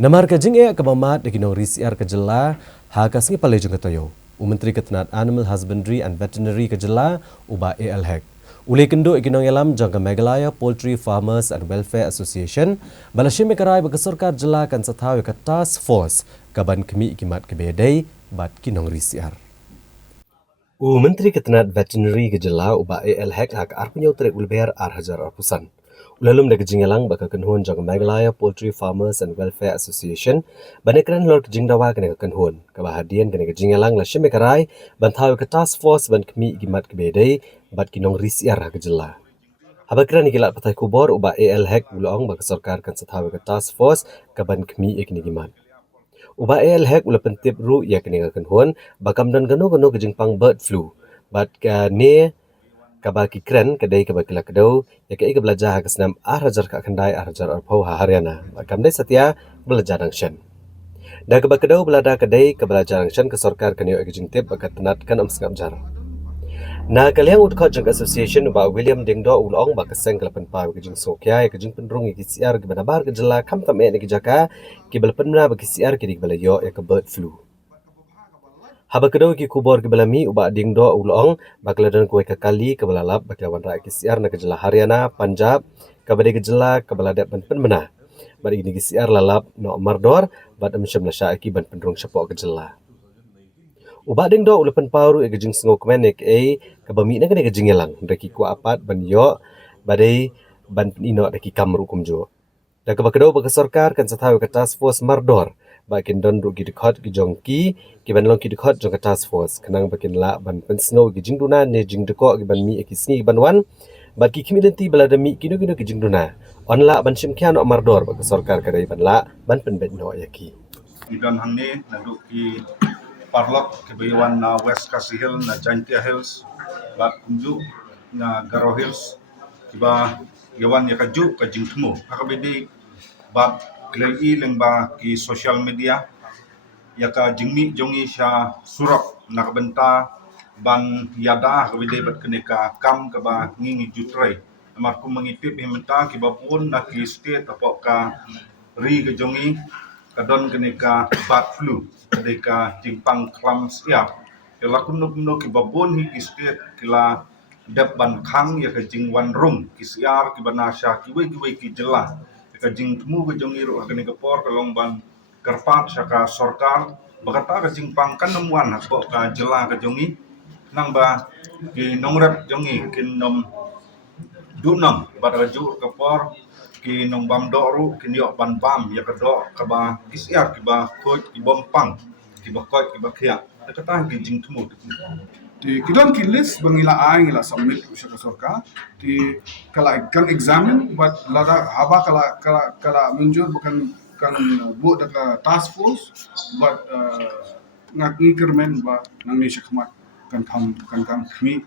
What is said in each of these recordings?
Namar kajing kabamat dekinong risiar kejela hakas ngi palejung katoyo. Menteri Ketenat Animal Husbandry and Veterinary kejela uba ALHEC. Ule kendo ikinong yalam jangka Meghalaya Poultry Farmers and Welfare Association balashim mekarai bakasorkar jela kan sathaw ka task force kaban kemi ikimat kebedai bat kinong risiar. Menteri Ketenat Veterinary kejela uba ALHEC hak arpunyo trek ulber hajar arpusan. Ulalum da kejingalang baka kenhun jang Meghalaya Poultry Farmers and Welfare Association banekran lor kejingdawa kena kenhun kabahadian kena kejingalang la shemekarai banthaw ka task force ban kemi gimat kebedai bat kinong risiar kejela. Habakran ikilat patai kubor uba ALHEC ulong baka sarkar kan sathaw ka task force kaban kemi ikni gimat. Uba ALHEC ula pentip ru ya kena kenhun bakam dan gano kejingpang bird flu bat ka ne kabaki kren kedai kabaki lakadau ya ke belajar kesnam hajar ka kendai hajar arpau Haryana bakam dai setia belajar dangshan da kabakadau belada kedai ke belajar dangshan ke sarkar kanyo ekjingtip bakat tenat kan amsngap jar na kaliang utkot jang association ba William Dingdo ulong ba keseng kelapan pa kejing sokya kejing penrung ki siar ke banabar ke jela kam tam ne ki jaka ki belpen na ba ki siar ki dik belayo ya ke bird flu. Habakado ki kubor ke belami uba dingdo ulong bakladan kuai kali ke belalap baklawan ra ki siar na kejela Haryana Punjab kabade kejela kabaladat penpen mena bad ini ki siar lalap no mardor bad amsyam la sya ki ban pendrung syapok kejela uba dingdo ulapan pauru e kejing sengo kemenek kabami na kene kejing elang reki ku apat ban yo badai ban ino reki kamru kumjo da kabakado bakasarkar kan sathaw ka task force mardor bakin don ru gi dekhot gi jongki ki ban long ki dekhot jong ka task force kanang bakin la ban pensno gi jingduna ne jingdeko gi ban mi ekisni ban wan bat ki kimidenti balada mi kino gi jingduna on la ban simkyan no mardor bak sarkar kadai ban la ban penbet no yaki idon hangne naduk ki parlok ke baywan na West Kasi Hill na Jantia Hills bat kunju na Garo Hills kiba yawan ya kaju ka jingtmu hakabedi bat klei lengba ki social media ya ka jingmi jongi sya surok nakbenta ban yada kabide bat keneka kam kaba ngingi jutrai amar ku mengitip himenta ki bapun na ki state apok ka ri ke jongi kadon keneka bat flu kedeka jingpang clams ya lakun no ki babun hi ki state kila dap ban khang ya ke jingwan rum ki siar ki banasya ki we ki jela ka jing temu ke jongi ro kene ke por kalong ban karpat saka sorkar bakata ka jing pangkan nemuan ko ka jela ka jongi nang ba ki nongrep jongi kin nom dunam baraju ke por ki nong bam do ru ki niok ban bam ya ka do ka ba kisiar ki ba ko ki bompang ki ba ko ki ba khia kata ki jing temu Di kidon ki list bangila ay ngila submit usya ka sorka di kala kan examine but lada haba kala munjur bukan kan bu daga task force but ngak ngikermen ba nang ni syakmat kan kami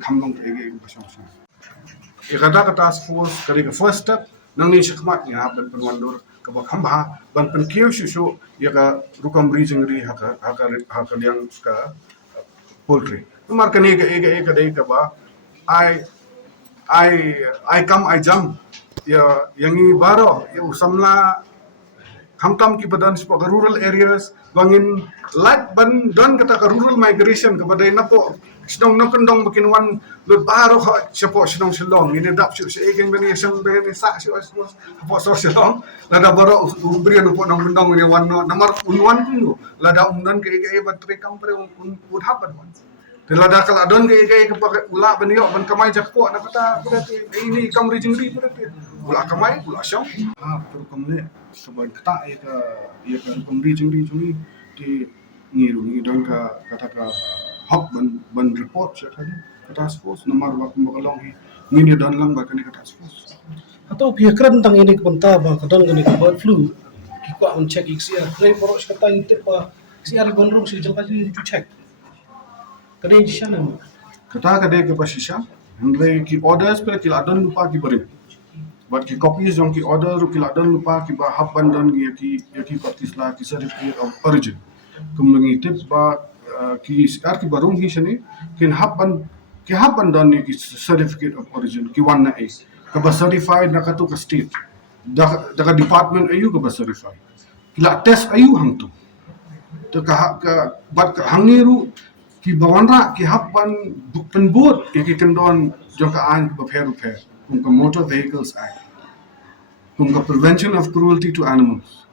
kan long ege basang sa ikata ka task force kali ka first step nang ni syakmat ni ha ban penwandur ka ba khamba ban pen kiyo shu ya ka rukam region ri haka yang ka poultry. Mar kani ega dai ka ba I come I jump ya yang ini baro ya usamla kam ki badan sepak rural areas bangin light ban dan kata ka rural migration ke badai napo sedong nakendong makin wan lut baro sepak sedong selong ini dap su egen bani sang bani sa su apa so selong lada baro ubri no po nang bendong ni wan nomor unwan kuno lada umdan ke batri kam pre un hapan wan lada kala don ke pakai ula bani ban kamai jakpo na kata berarti ini kam rijingri berarti ula kamai ula syong per kamne seban kata ya ka kam rijingri juni di ngiru ni don ka kata ka hok ban report sa tadi kata suppose nomor wa kumakalong ni don lang ba kani kata suppose atau pihak tentang ini kebenta ba kadang gani ka bird flu ki ko ang check iksiar ngai poros kata inte pa siar gondrong si jangka ni check kadai di sana kata kadai ke pasisha andre ki orders pe ki adon lupa ki bari but ki copies jong ki order ru ki adon lupa ki ba hapan don ki patisla ki certificate of origin kumlangi tip ba ki ar ki barung hi shani kin hapan don ni ki certificate of origin ki wan na is ka ba certified na ka to ka state daga department ayu ka certify kila test ayu hang tu to ka bat ka hangiru ki bawanra ki happan penbut ki kendon joka an ba pheru pher kum ka Motor Vehicles Act, kum ka Prevention of Cruelty to Animals,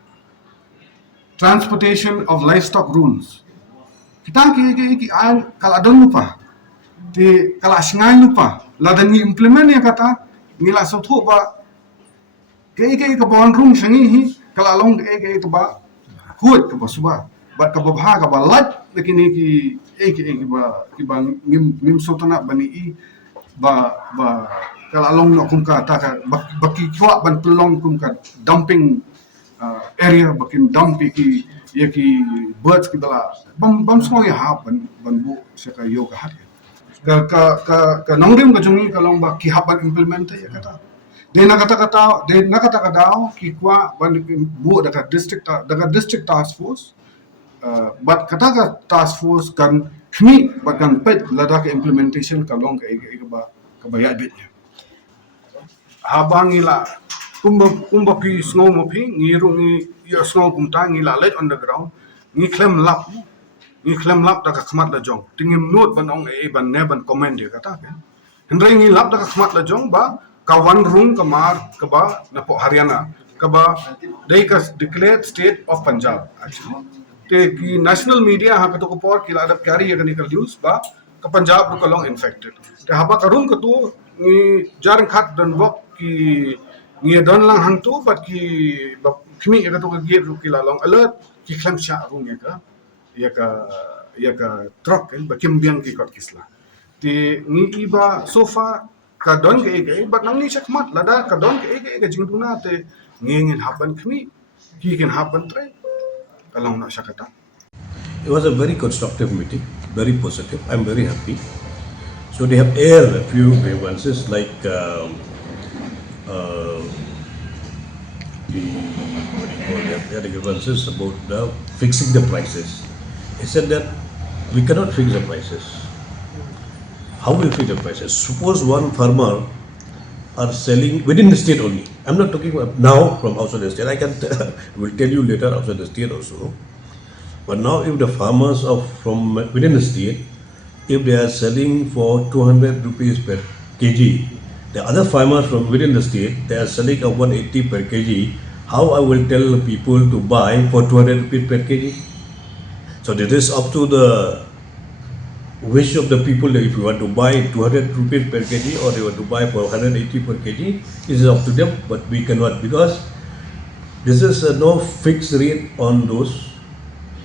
Transportation of Livestock Rules. Kita ki an kala don lupa ti kala singai lupa ladan ni implement ya kata nila sotho ba ke bawan rung sangi hi kala long ke ba huat ka ba suba ba ka ba bha ka ba lat lekini ki ba ngim sotana bani i ba kala long no kum ka ta ka baki kwa ban pelong kum ka dumping area bakin dump ki birds ki bala bam so ya happen ban bu se ka yo ka hat ka nongrim ka jungi ka long ba ki happen implement ya kata de na kata daw ki kwa ban bu daga district task force but kata ka task force kan kmi bakan pet lada ka implementation ka long ka ya bit habang ila kumba ki snow mo pi ngiru ni ya snow kumta ngi la let underground ngi klem lap daga khmat la jong tingim not ban ong ban ne ban comment dia kata kan hendrai ngi lap daga khmat la jong ba kawan room kamar ka ba na po Haryana ka ba they ka declared state of Punjab actually te ki national media ha ka to ko por ki la da carry ya ka news ba ka Punjab ru ka long infected te haba ka room ka tu ni jar khat dan wok ki ngi don lang hang tu bat ki kmi ya to ka gate ru ki la long alert ki khlam sha ru ya ka truck ba kim biang ki kot kisla ti ngi ba sofa ka don ke bat nang ni chakmat lada ka don ke jingtuna te ngin happen kmi ki can happen tre kalong na shakata. It was a very constructive meeting, very positive. I'm very happy. So they have aired a few grievances like the grievances about fixing the prices. He said that we cannot fix the prices. How will we fix the prices? Suppose one farmer are selling within the state only. I'm not talking about now from outside the state. I will tell you later outside the state also. But now if the farmers from within the state, if they are selling for 200 rupees per kg, the other farmers from within the state, they are selling at 180 per kg, how I will tell people to buy for 200 rupees per kg? So this is up to the wish of the people. If you want to buy 200 rupees per kg or they want to buy for 180 per kg, this is up to them, but we cannot because this is no fixed rate on those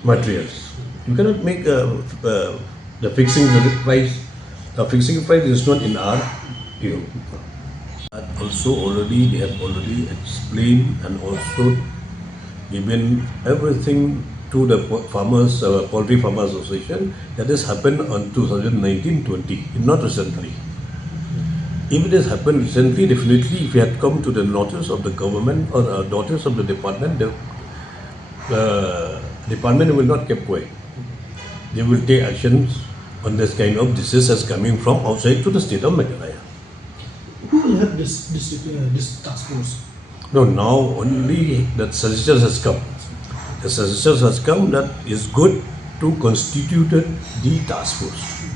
materials. You cannot make the fixing the price. The fixing price is not in our view. And also already they have already explained and also given everything to the farmers, poultry farmers association that has happened on 2019-20, not recently. If it has happened recently, definitely if it had come to the notice of the government or notice of the department, the department will not keep quiet. They will take actions on this kind of diseases coming from outside to the state of Meghalaya. Who will have this task force? No, now only that suggestions has come. The suggestions has come that is good to constitute the task force.